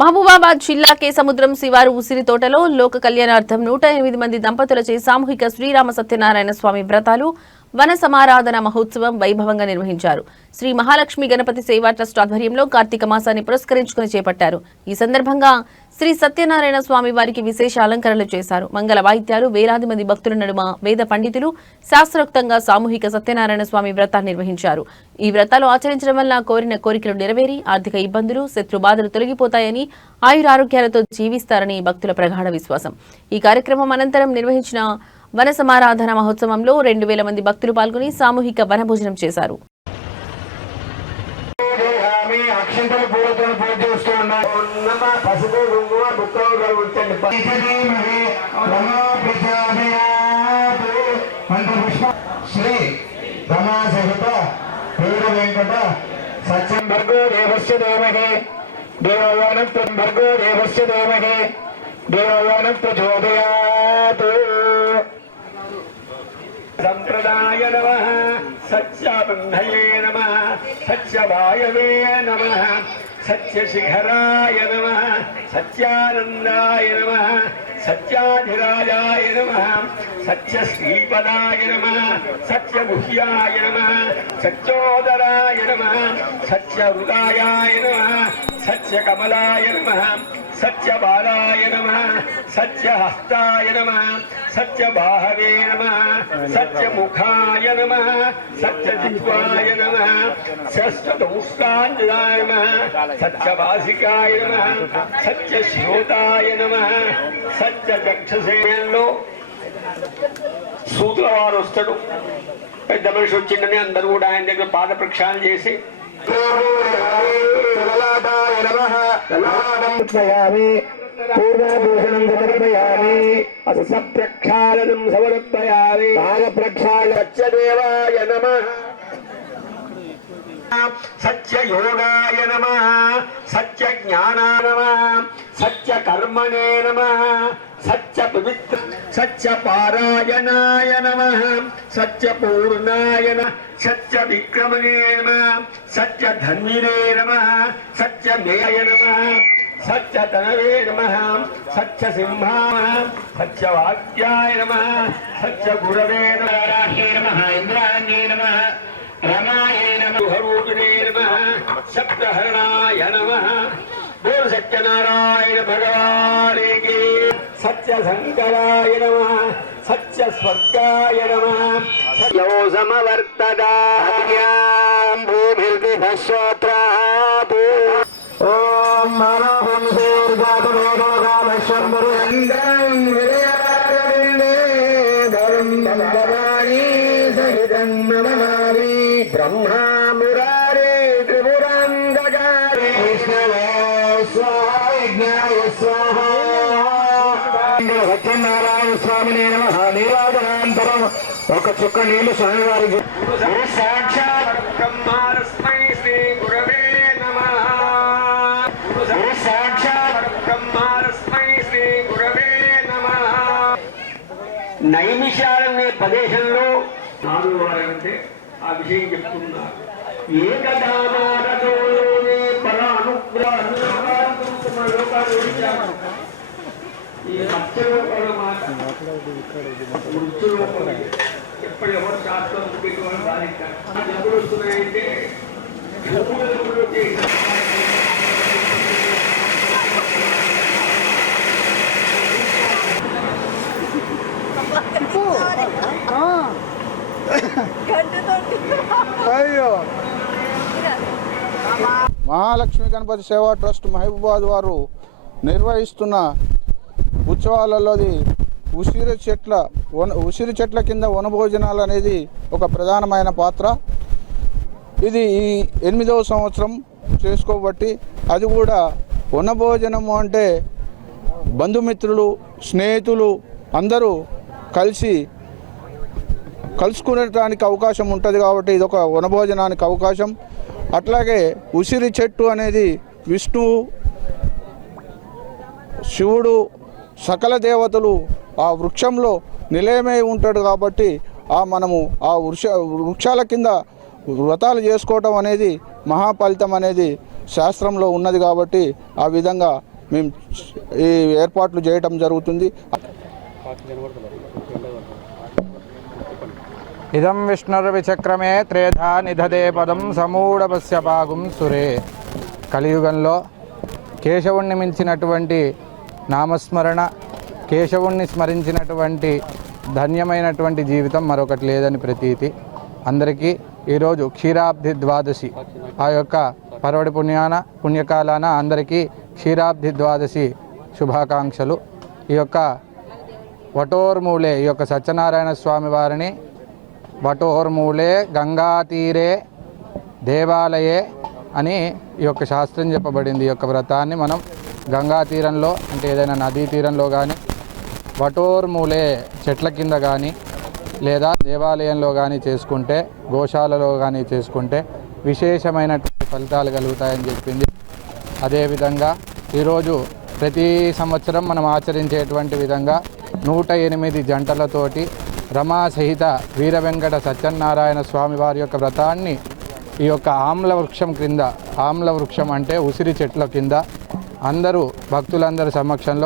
మహబూబాబాద్ జిల్లా కేసముద్రం శివారు ఉసిరి తోటలో లోక కళ్యాణార్థం 108 మంది దంపతులచే సామూహిక శ్రీరామ సత్యనారాయణ స్వామి వ్రతాలు వన సమారాధన మహోత్సవం వైభవంగా నిర్వహించారు. శ్రీ మహాలక్ష్మి గణపతి సేవా ట్రస్ట్ ఆధ్వర్యంలో కార్తీక మాసాన్ని పురస్కరించుకుని చేపట్టారు. ఈ సందర్భంగా శ్రీ సత్యనారాయణ స్వామి వారికి విశేష అలంకరణలు చేశారు. మంగళ వాయిద్యాలు, వేలాది మంది భక్తుల నడుమ వేద పండితులు శాస్త్రోక్తంగా సామూహిక సత్యనారాయణ స్వామి వ్రతాన్ని నిర్వహించారు. ఈ వ్రతాలు ఆచరించడం వల్ల కోరిన కోరికలు నెరవేరి ఆర్థిక ఇబ్బందులు, శత్రు బాధలు తొలగిపోతాయని, ఆయురారోగ్యాలతో జీవిస్తారని భక్తుల ప్రగాఢ విశ్వాసం. ఈ కార్యక్రమం అనంతరం నిర్వహించిన వన సమారాధన మహోత్సవంలో 2000 మంది భక్తులు పాల్గొని సామూహిక వనభోజనం చేశారు. संप्रदाय नमः सत्यबन्धये नमः सत्यवायवे नमः सत्यशिखराय नमः सत्यानन्दाय नमः सत्याधिराजाय नमः सत्यश्रीपदाय नमः सत्यगुह्याय नमः सत्योदराय नमः सत्यहृदायाय नमः सत्यकमलाय नमः सत्यबालाय नमः सत्यहस्ताय नमः सत्यबाहवे नमः सत्यमुखाय नमः सत्यजिह्वाय नमः सत्यदंष्टाञ्जनाय नमः सत्यवासिकाय नमः सत्यश्रोताय नमः सत्यचक्षुषेलो सूत्रवाరు వస్తాడు. పెద్ద మనిషి వచ్చిందని అందరూ కూడా ఆయన దగ్గర పాద ప్రక్షాళన చేసి पूर्वाभूषणं समर्पयामि असप्रक्षालनं समर्पयामि पादप्रक्षालन सत्यदेवाय नमः सत्ययोगाय नमः सत्यज्ञानाय नमः सत्यकर्मणे नमः सत्यपवित्र सत्यपारायणाय नमः सत्यपूर्णाय नमः सत्यविक्रमणे नमः सत्यधन्विने नमः सत्यमेय नमः सत्यतनवे नमः सत्यसिंहाय सत्यवाक्याय नमः सत्यगुरवे नमः इंद्राण्ये नमः रमाय नमः रूपिणे नमः शब्दहरणाय नमः बोल सत्यनारायण भगवान की सत्यशंकराय नमः सत्यस्वर्गाय नमः सत्यो समवर्तदाह्यां भूमिर्दिभश्रोत्रात् ओम मनोहं सूर्यातवेदोगामश्वरन्दं विरयारविन्दे धर्मभवानी सहितं नमामि ब्रह्मा मुरारे त्रिपुरान्तकारे विष्णवे स्वाहा यज्ञाय स्वाहा सत्यनारायण स्वामिने नमः నీరాజనాంతరం ఒక చుక్క నీళ్లు స్వామివారికి సాక్షాత్ బ్రహ్మాస్మై శ్రీ గురవే నమః సాక్షాత్ బ్రహ్మాస్మై శ్రీ గురవే నమః నైమిషాలనే ప్రదేశంలో నాలుగు వారంటే ఆ విషయం చెప్తున్నారు. ఏకదానారతోనే పరానుగ్రహాలు ఈ మత్స్యలోపల మాట మృత్యులోపల ఎప్పుడు ఎవరు శాస్త్రం పెట్టుకోవడం బాధిక ఎప్పుడు వస్తున్నాయంటే అయ్యో మహాలక్ష్మి గణపతి సేవా ట్రస్ట్ మహబూబాబాద్ వారు నిర్వహిస్తున్న ఉత్సవాలలోది ఉసిరి చెట్ల కింద వనభోజనాలు అనేది ఒక ప్రధానమైన పాత్ర. ఇది ఈ 8వ సంవత్సరం చేసుకోబట్టి, అది కూడా వనభోజనము అంటే బంధుమిత్రులు, స్నేహితులు అందరూ కలుసుకునేటానికి అవకాశం ఉంటుంది కాబట్టి ఇది ఒక వనభోజనానికి అవకాశం. అట్లాగే ఉసిరి చెట్టు అనేది విష్ణువు, శివుడు, సకల దేవతలు ఆ వృక్షంలో నిలయమై ఉంటాడు కాబట్టి మనము ఆ వృక్షాల కింద వ్రతాలు చేసుకోవటం అనేది మహాఫలితం అనేది శాస్త్రంలో ఉన్నది కాబట్టి ఆ విధంగా మేము ఈ ఏర్పాట్లు చేయటం జరుగుతుంది. ఇదం విష్ణుర్విచక్రమే త్రేధా నిధదే పదం సమూఢపస్య పాగుం సురే. కలియుగంలో కేశవుణ్ణి మించినటువంటి నామస్మరణ, కేశవుణ్ణి స్మరించినటువంటి ధన్యమైనటువంటి జీవితం మరొకటి లేదని ప్రతీతి. అందరికీ ఈరోజు క్షీరాబ్ది ద్వాదశి, ఆ యొక్క పర్వడి పుణ్యకాలాన అందరికీ క్షీరాబ్ది ద్వాదశి శుభాకాంక్షలు. ఈ యొక్క వటోర్మూలే, ఈ యొక్క సత్యనారాయణ స్వామి వారిని వటోర్మూలే గంగాతీరే దేవాలయే అని ఈ యొక్క శాస్త్రం చెప్పబడింది. ఈ యొక్క వ్రతాన్ని మనం గంగా తీరంలో, అంటే ఏదైనా నదీ తీరంలో కానీ, వటోర్మూలే చెట్ల కింద కానీ, లేదా దేవాలయంలో కానీ చేసుకుంటే, గోశాలలో కానీ చేసుకుంటే విశేషమైనటువంటి ఫలితాలు కలుగుతాయని చెప్పింది. అదేవిధంగా ఈరోజు ప్రతి సంవత్సరం మనం ఆచరించేటువంటి విధంగా 108 జంటలతోటి రమా సహిత వీర వెంకట సత్యనారాయణ స్వామి వారి యొక్క వ్రతాన్ని ఈ యొక్క ఆమ్ల వృక్షం క్రింద, ఆమ్ల వృక్షం అంటే ఉసిరి చెట్ల కింద అందరూ భక్తులందరి సమక్షంలో